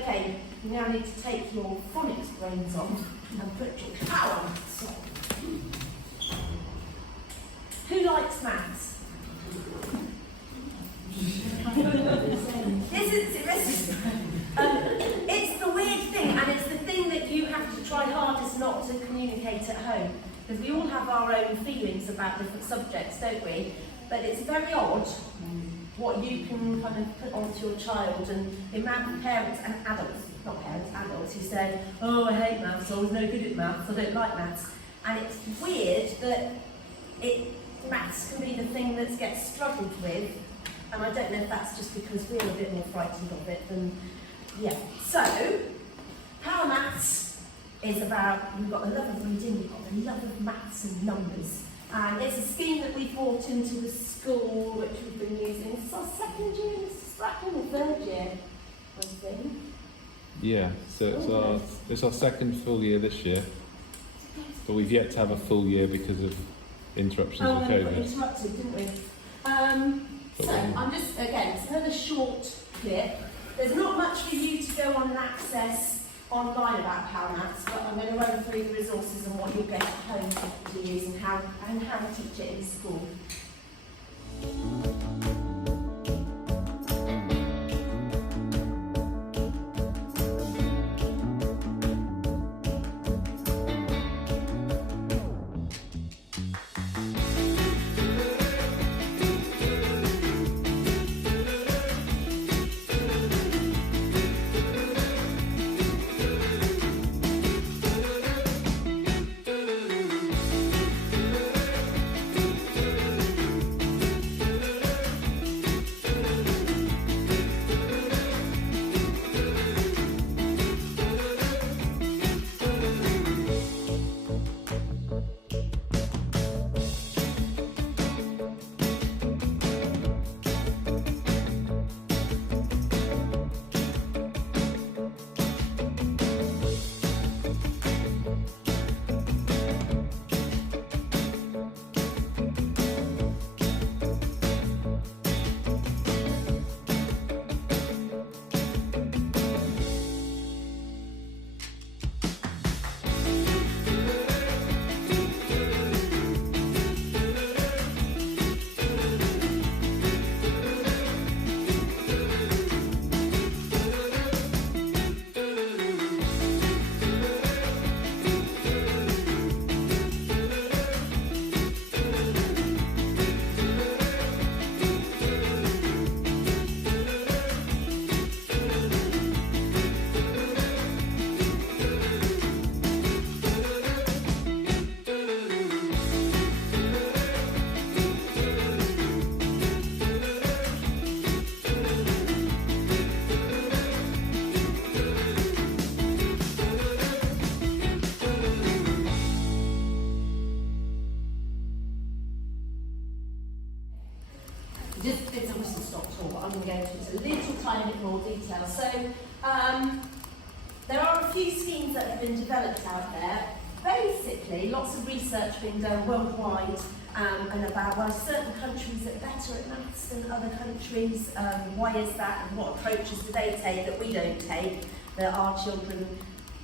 Okay, you now need to take your phonics brains on and put your power maths on. Who likes maths? It's the weird thing, and it's the thing that you have to try hardest not to communicate at home, because we all have our own feelings about different subjects, don't we? But it's very odd what you can kind of put onto your child, and the amount of parents and adults, not parents, adults, who said, oh, I hate maths, I was no good at maths, I don't like maths. And it's weird that maths can be the thing that gets struggled with, and I don't know if that's just because we're a bit more frightened of it than, yeah. So, Power Maths is about, we've got the love of reading, we've got the love of maths and numbers. And it's a scheme that we brought into the school, which we've been using. It's our second year, Mr. Spracken, or third year, I think. Yeah, so it's our second full year this year, but we've yet to have a full year because of interruptions with COVID. We got interrupted, didn't we? So I'm just, again, it's another short clip. There's not much for you to go on and access online about Power Maths, but I'm going to run through the resources and what you'll get at home to use and how to teach it in school. It's a whistle-stop tour, but I'm going to go into a little tiny bit more detail. So, there are a few schemes that have been developed out there. Basically, lots of research being done worldwide and about why certain countries are better at maths than other countries. Why is that, and what approaches do they take that we don't take, that our children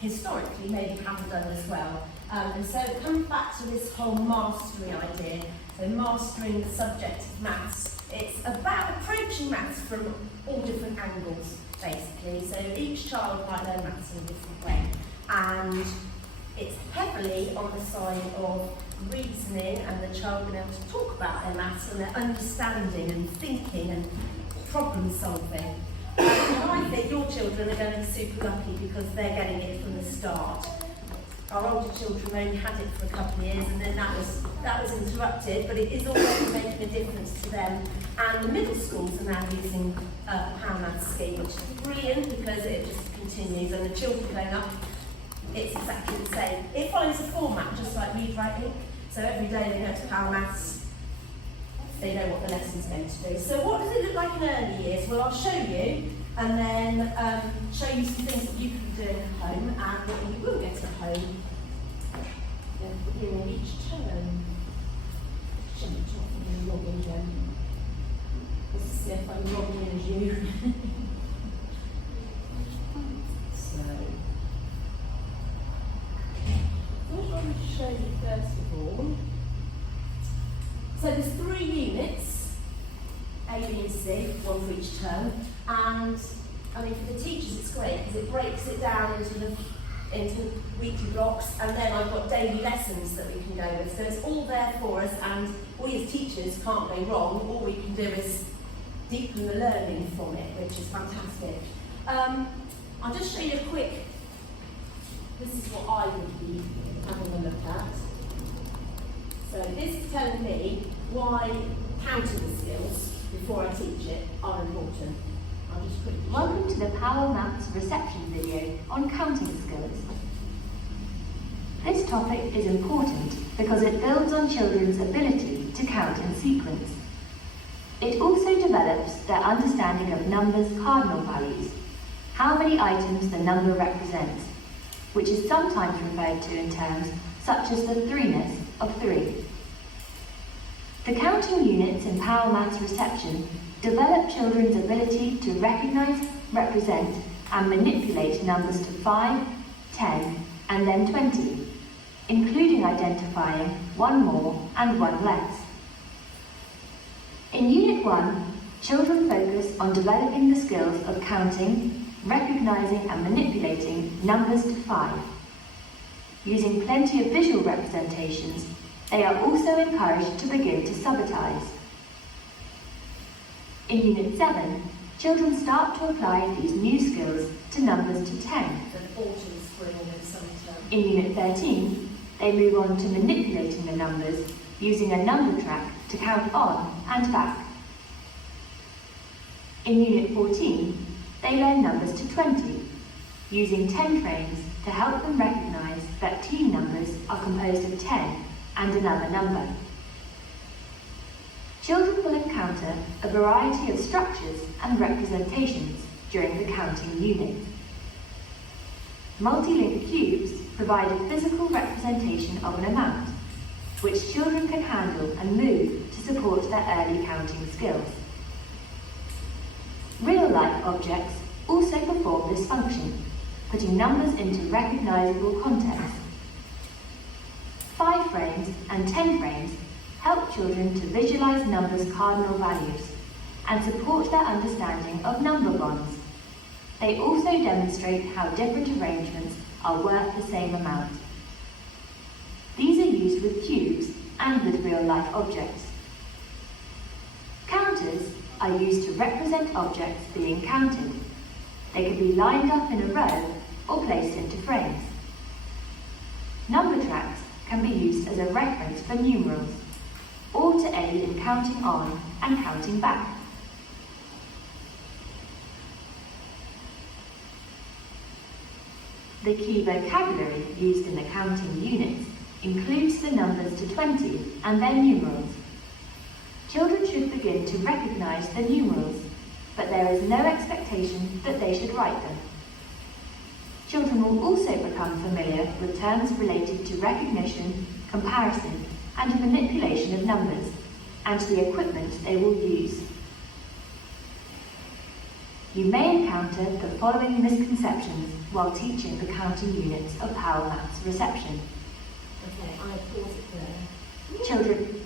historically maybe haven't done as well. And so it comes back to this whole mastery idea. So mastering the subject of maths. It's about approaching maths from all different angles, basically. So each child might learn maths in a different way. And it's heavily on the side of reasoning and the child being able to talk about their maths and their understanding and thinking and problem solving. And I think your children are going to be super lucky because they're getting it from the start. Our older children only had it for a couple of years and then that was interrupted, but it is already making a difference to them. And the middle schools are now using Power Maths scheme, which is brilliant because it just continues, and the children going up, it's exactly the same. It follows a format just like read, write, ink. So every day they go to Power Maths, they know what the lesson's going to do. So what does it look like in early years? Well, I'll show you, and then show you some things that you can do at home and what you will get at home at the beginning of each term. Shouldn't talk and log in again. This is if I'm logging in as you. each term, and I mean for the teachers it's great because it breaks it down into weekly blocks, and then I've got daily lessons that we can go with. So it's all there for us, and we as teachers can't go wrong. All we can do is deepen the learning from it, which is fantastic. I'll just show you a quick, this is what I would be having a look at. So this is telling me why counting skills before I teach it are important. I'll just quickly show you. Welcome to the Power Maths reception video on counting skills. This topic is important because it builds on children's ability to count in sequence. It also develops their understanding of numbers' cardinal values, how many items the number represents, which is sometimes referred to in terms such as the threeness of 3. The counting units in Power Maths reception develop children's ability to recognise, represent and manipulate numbers to 5, 10 and then 20, including identifying one more and one less. In Unit 1, children focus on developing the skills of counting, recognising and manipulating numbers to 5. Using plenty of visual representations, they are also encouraged to begin to subitize. In Unit 7, children start to apply these new skills to numbers to 10. The autumn, spring and summer. In Unit 13, they move on to manipulating the numbers using a number track to count on and back. In Unit 14, they learn numbers to 20, using 10 frames to help them recognise that team numbers are composed of 10 and another number. Children will encounter a variety of structures and representations during the counting unit. Multi-link cubes provide a physical representation of an amount, which children can handle and move to support their early counting skills. Real-life objects also perform this function, putting numbers into recognisable context. 5 frames and 10 frames help children to visualise numbers' cardinal values and support their understanding of number bonds. They also demonstrate how different arrangements are worth the same amount. These are used with cubes and with real-life objects. Counters are used to represent objects being counted. They can be lined up in a row or placed into frames. Number tracks can be used as a reference for numerals, or to aid in counting on and counting back. The key vocabulary used in the counting units includes the numbers to 20 and their numerals. Children should begin to recognise the numerals, but there is no expectation that they should write them. Children will also become familiar with terms related to recognition, comparison, and manipulation of numbers, and the equipment they will use. You may encounter the following misconceptions while teaching the counting units of Power Maths reception. Okay, I pause it there. Children,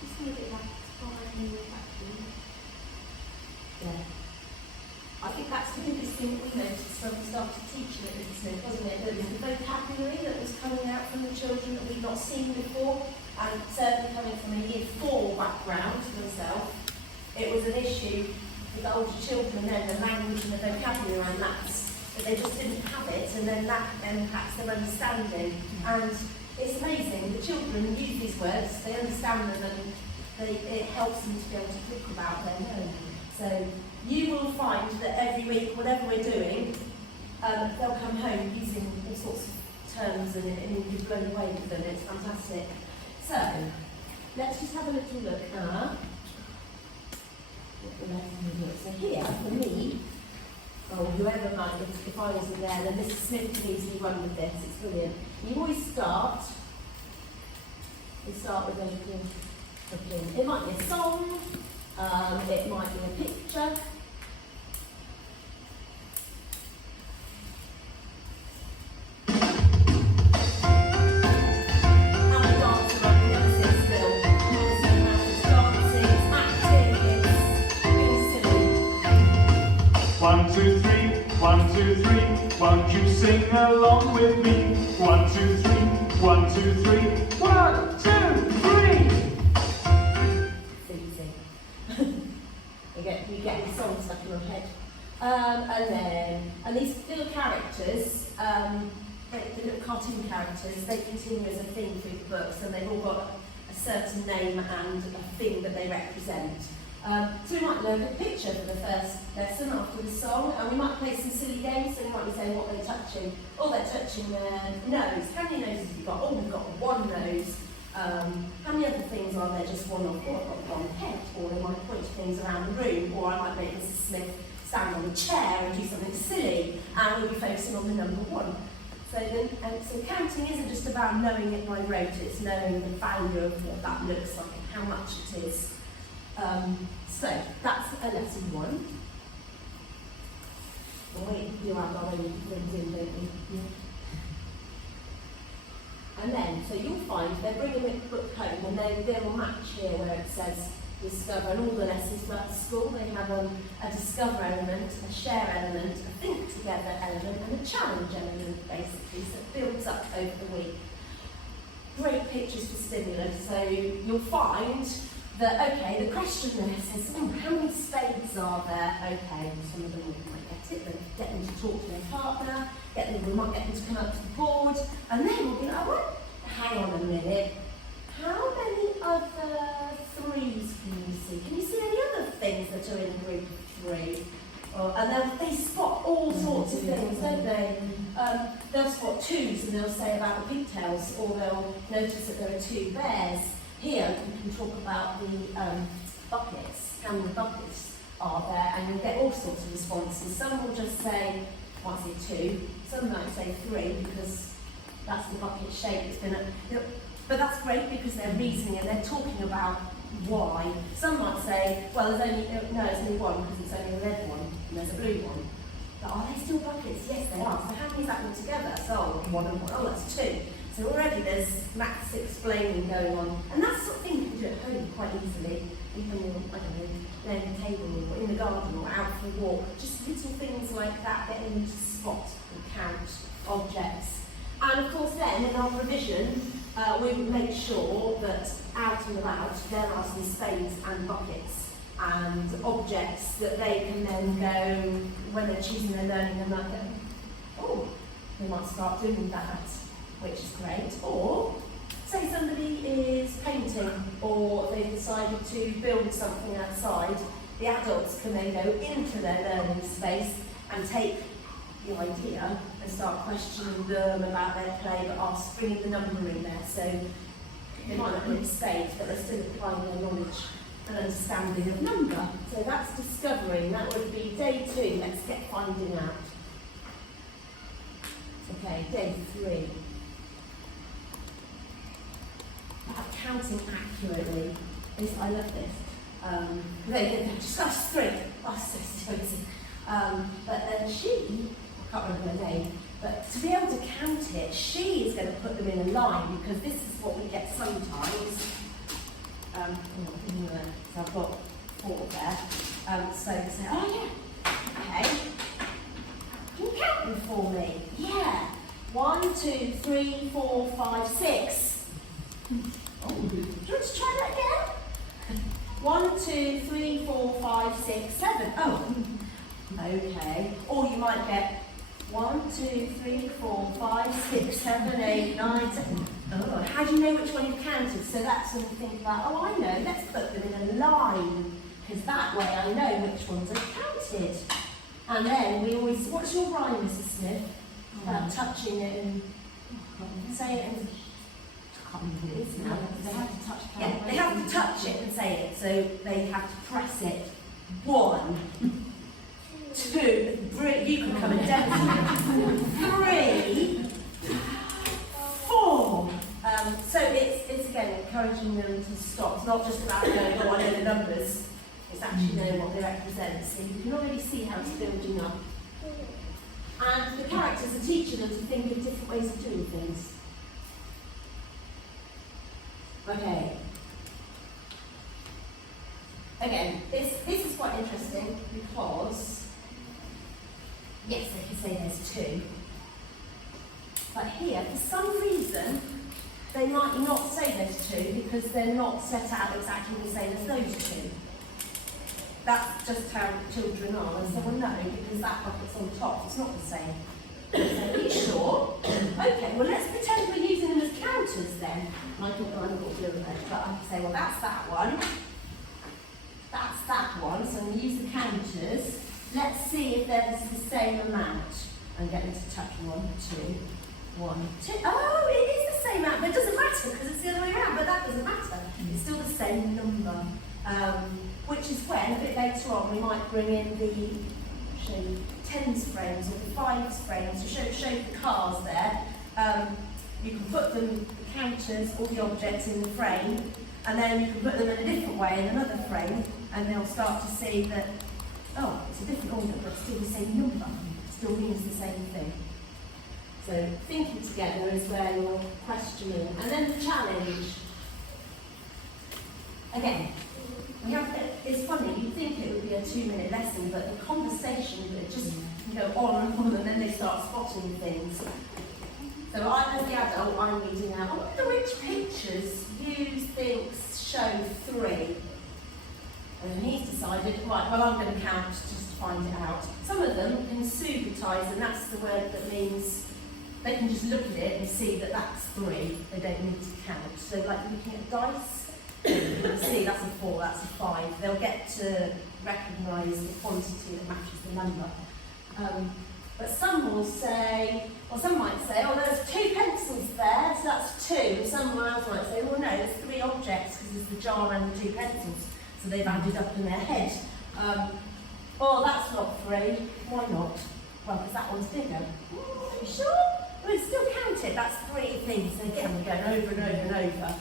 Just want to get that spine back in. Yeah. I think that's the biggest thing that we noticed when we started teaching it, wasn't it? That was the vocabulary that was coming out from the children that we'd not seen before, and certainly coming from a year 4 background myself, it was an issue with older children then, the language and the vocabulary around maths, that they just didn't have it, and then that impacts their understanding. And it's amazing, the children use these words, they understand them, and it helps them to be able to talk about their learning. So you will find that every week, whatever we're doing, they'll come home using all sorts of terms, and you'll be blown away with them. It's fantastic. So let's just have a little look at what the lesson is. So here, for me, or whoever might, if I wasn't there, then Mrs. Smith can easily run with this. It's brilliant. You always start. We start with a it might be a song. It might be a picture. 2, 3. Won't you sing along with me? 1, 2, 3. 1, 2, 3. 1, 2, 3. It's easy. you get the song stuck in your head. And these little characters, the little cartoon characters, they continue as a theme through the books, and they've all got a certain name and a thing that they represent. So we might learn a picture for the first lesson after the song, and we might play some silly games. So we might be saying what they're touching. Oh, they're touching their nose. How many noses have you got? Oh, we've got one nose. How many other things are there? Just one or four? I've got one head. Or they might point things around the room, or I might make Mrs. Smith stand on a chair and do something silly, and we'll be focusing on the number 1. So counting isn't just about knowing it by rote, it's knowing the value of what that looks like and how much it is. So that's a lesson 1. Wait, you have our own things in, don't you? Yeah. And then, so you'll find they're bringing the book home, and they will match here where it says discover, and all the lessons throughout the school, they have a discover element, a share element, a think together element, and a challenge element, basically, so it builds up over the week. Great pictures for stimulus, so you'll find that, okay, the question there says, how many spades are there? Okay, some of them might get it, but get them to talk to their partner, we might get them to come up to the board, and then we'll be like, well, hang on a minute, how many other 3s can you see? Can you see any other things that are in group of 3? And they spot all sorts of things, don't they? They'll spot 2s and they'll say about the pigtails, or they'll notice that there are 2 bears. Here you can talk about the buckets, how many buckets are there, and you'll get all sorts of responses. Some will just say, well, I say 2, some might say 3 because that's the bucket shape. It's been but that's great because they're reasoning and they're talking about why. Some might say, well, there's only one because it's only a red one and there's a blue one. But are they still buckets? Yes, they are. So how many is that all together? So 1 and 1, oh, that's 2. So already there's maths explaining going on. And that sort of thing you can do at home quite easily. Even when you're, I don't know, laying a table or in the garden or out for a walk. Just little things like that, getting you to spot and count objects. And of course then, in our provision, we make sure that out and about there are some spades and buckets and objects that they can then go, when they're choosing their learning, they might go, oh, they might start doing that, which is great. Or, say somebody is painting or they've decided to build something outside, the adults can then go into their learning space and take the idea and start questioning them about their play, but bringing the number in there. So they might not be spades, but they're still applying their knowledge and understanding of number. So that's discovering. That would be day 2. Let's get finding out. Okay, day 3. About counting accurately. I love this. They discuss 3. Oh, so easy. But then she, I can't remember her name, but to be able to count it, she is going to put them in a line, because this is what we get sometimes. So I've got 4 there. So they say, oh yeah, okay. Can you count them for me? Yeah. 1, 2, 3, 4, 5, 6. Oh, do you want to try that again? 1, 2, 3, 4, 5, 6, 7. Oh, okay. Or you might get 1, 2, 3, 4, 5, 6, 7, 8, 9, 10. Oh, how do you know which one you've counted? So that's when you think about, oh, I know, let's put them in a line, because that way I know which ones are counted. And then we always, what's your rhyme, Mrs. Smith? About touching it and say it and I can't remember what it is now. They have to touch it. Yeah, they have to touch it and say it, so they have to press it. 1, 2, 3, you can come and demonstrate. 3, 4. So it's again encouraging them to stop. It's not just about going, oh, I know the numbers. It's actually knowing what they represent. So you can already see how it's building up. And the characters are teaching them to think of different ways of doing things. Okay. Again, this is quite interesting because yes, they can say there's 2. But here, for some reason, they might not say there's 2 because they're not set out exactly the same as those 2. That's just how children are, and so we'll know because that bucket's on top, it's not the same. So are you sure? Okay, well let's pretend we're using them as counters then. And I think, oh, I've got to do it, but I can say, well that's that one. That's that one, so I'm going to use the counters. Let's see if they're the same amount. And get them to touch 1, 2, 1, 2. Oh, it is the same amount, but it doesn't matter because it's the other way around, but that doesn't matter. It's still the same number. Which is when, a bit later on, we might bring in the show you 10s frames or the 5s frames to show the cars there. You can put them, the counters, all the objects in the frame, and then you can put them in a different way in another frame, and they'll start to see that, oh, it's a different order, but still the same number. It still means the same thing. So thinking together is where you're questioning. And then the challenge. Again, it's funny, you'd think it would be a 2-minute lesson, but the conversation would just go on and on, and then they start spotting things. So I, as the adult, I'm reading out, I wonder which pictures you think show 3. And he's decided, right, well I'm going to count just to find it out. Some of them can supertise, and that's the word that means they can just look at it and see that that's 3. They don't need to count. So like looking at dice, you can see that's a 4, that's a 5. They'll get to recognise the quantity that matches the number. But some will say, or some might say, oh, there's 2 pencils there, so that's 2. And someone else might say, well, no, there's 3 objects because there's the jar and the 2 pencils. So they've added up in their head. Oh, that's not 3. Why not? Well, because that one's bigger. Are you sure? We'll still count it. That's 3 things. And again, we're going over and over and over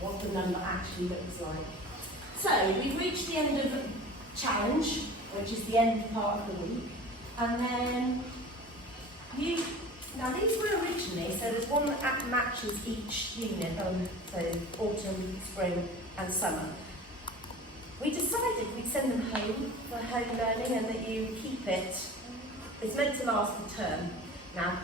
what the number actually looks like. So we've reached the end of the challenge, which is the end part of the week. And then now these were originally, so there's one that matches each unit, so autumn, spring and summer. We decided we'd send them home for home learning and that you keep it. It's meant to last the term. Now,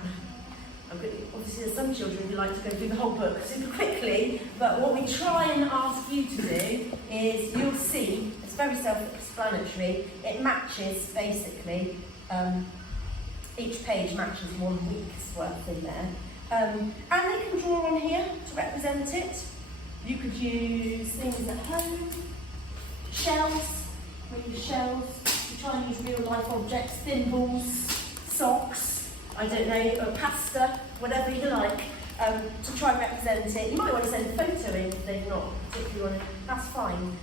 obviously there's some children who like to go through the whole book super quickly, but what we try and ask you to do is, you'll see, it's very self-explanatory, it matches basically, each page matches 1 week's worth in there. And they can draw on here to represent it. You could use things at home, shells, we use shells, you try and use real life objects, thimbles, socks, I don't know, pasta, whatever you like, to try and represent it. You might want to send a photo in if they've not particularly on it, that's fine.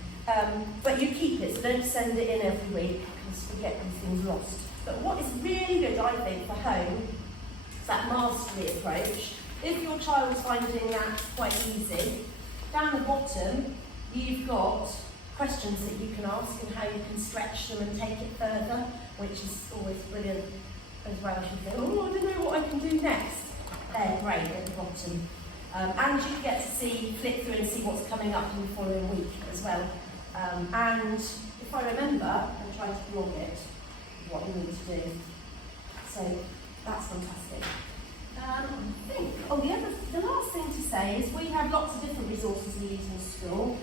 But you keep it, so don't send it in every week because we get these things lost. But what is really good, I think, for home is that mastery approach. If your child's finding that quite easy, down the bottom you've got questions that you can ask and how you can stretch them and take it further, which is always brilliant as well. You think, oh, I don't know what I can do next. They're great at the bottom. And you get to flip through and see what's coming up in the following week as well. And if I remember, I'll try to blog it, what you need to do. So that's fantastic. I think, the last thing to say is we have lots of different resources we use in school.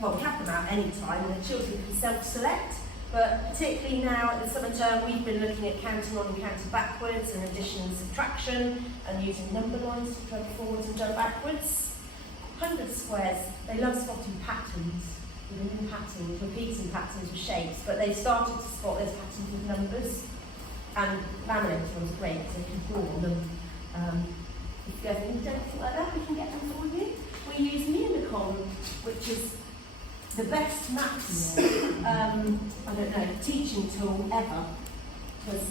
Well, we have them out any time, and the children can self-select, but particularly now at the summer term, we've been looking at counting on and counting backwards, and addition and subtraction, and using number lines to jump forwards and jump backwards. 100 squares, they love spotting patterns, even patterns, repeating patterns with shapes, but they started to spot those patterns with numbers, and laminated ones are great, so you can draw on them. If you don't think like that, we can get them for you. We use Unicon, which is the best maths, teaching tool ever. Because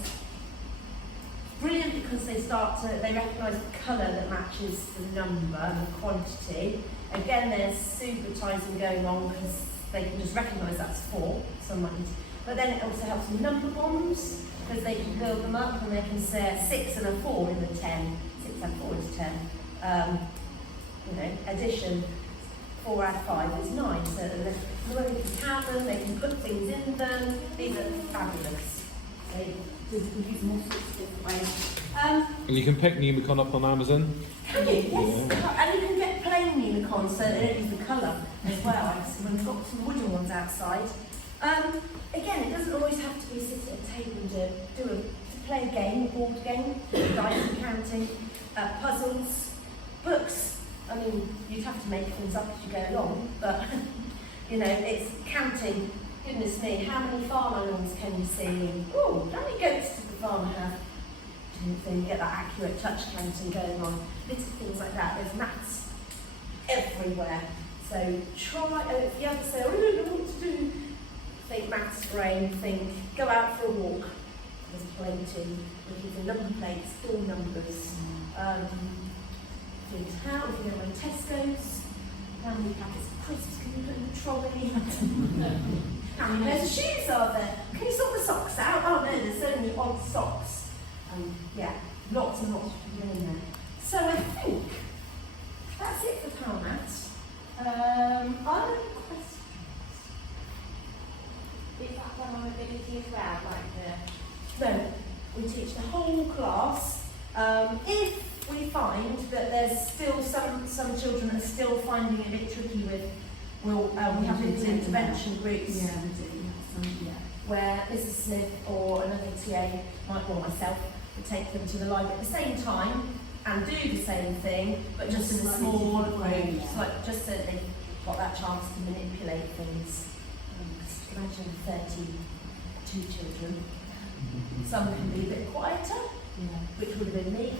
brilliant because they recognise the colour that matches the number and the quantity. Again, there's supertising going on because they can just recognise that's 4, but then it also helps with number bonds because they can build them up and they can say a 6 and a 4 in the 10. 6 and 4 is 10. Addition. 4 add 5 is 9. So they can count them, they can put things in them. These are fabulous. They use them all sorts of different ways. And you can pick Numicon up on Amazon. Can you? Yes. And you can get plain Numicon, so it is the colour as well. We've got some wooden ones outside. Again, it doesn't always have to be sitting at a table and to play a game, a board game, dice and counting, puzzles, books. I mean, you'd have to make things up as you go along, but you know, it's counting. Goodness me, how many farm animals can you see? Oh, how many goats does the farmer have? Then you get that accurate touch counting going on. Little things like that. There's maths everywhere. So try, if you ever say, oh, I don't know what to do, think maths brain, think, go out for a walk. There's plenty. Looking for number plates, door numbers. Think how, if you go to Tesco's, how many packets of crisps can you put in the trolley? How many pairs of shoes are there? Can you sort the socks out? Oh no, there's so many odd socks. Yeah, lots and lots to do in there. So I think that's it for Power Maths. Other questions? Is that done on ability as well, like the... No, we teach the whole class. If we find that there's still some children that are still finding it a bit tricky with, we have little intervention groups. Yeah, we do. Yeah. Where Mrs. Smith or another TA, or myself, would take them to the library at the same time and do the same thing, but just in a smaller group, like just so they've got that chance to manipulate things. Imagine 32 children. Some can be a bit quieter, which would have been me,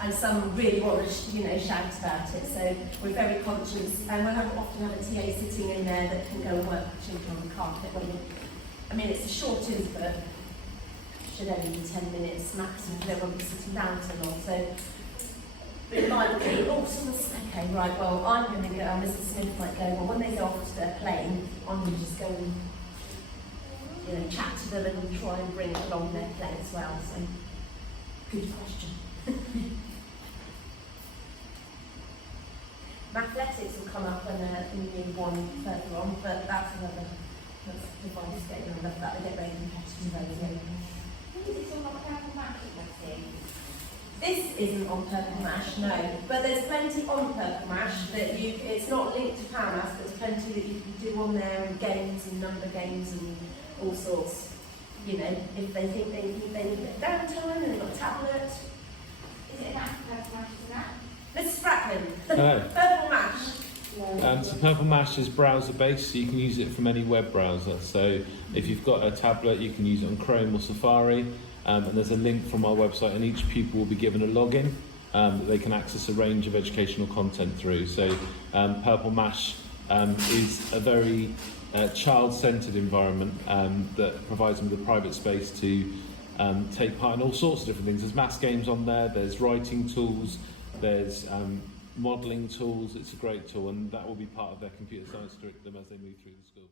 and some really want to, shout about it. So we're very conscious, and we often have a TA sitting in there that can go and work with children on the carpet. It's the shortest, but should only be 10 minutes maximum. They won't be sitting down so long. So it might be, okay, right, well, I'm going to go, Mrs. Smith might go, well, when they go off to their plane, I'm going to just go and, chat to them and try and bring it along their plane as well. So, good question. Mathletics will come up when they're in year 1 further on, but that's another device getting on that. They get very competitive over there. Is this all on Purple Mash, This isn't on Purple Mash, no. But there's plenty on Purple Mash that it's not linked to Power Maths, but there's plenty that you can do on there, and games and number games and all sorts. If they think they need a bit of downtime and they've got a tablet. Is it enough for Purple Mash for that? Mrs. Spratlin, Hello. Purple Mash. So Purple Mash is browser-based, so you can use it from any web browser. So if you've got a tablet, you can use it on Chrome or Safari. And there's a link from our website, and each pupil will be given a login that they can access a range of educational content through. So Purple Mash is a very child-centred environment that provides them with a private space to take part in all sorts of different things. There's maths games on there, there's writing tools, there's modelling tools. It's a great tool, and that will be part of their computer science curriculum as they move through the school.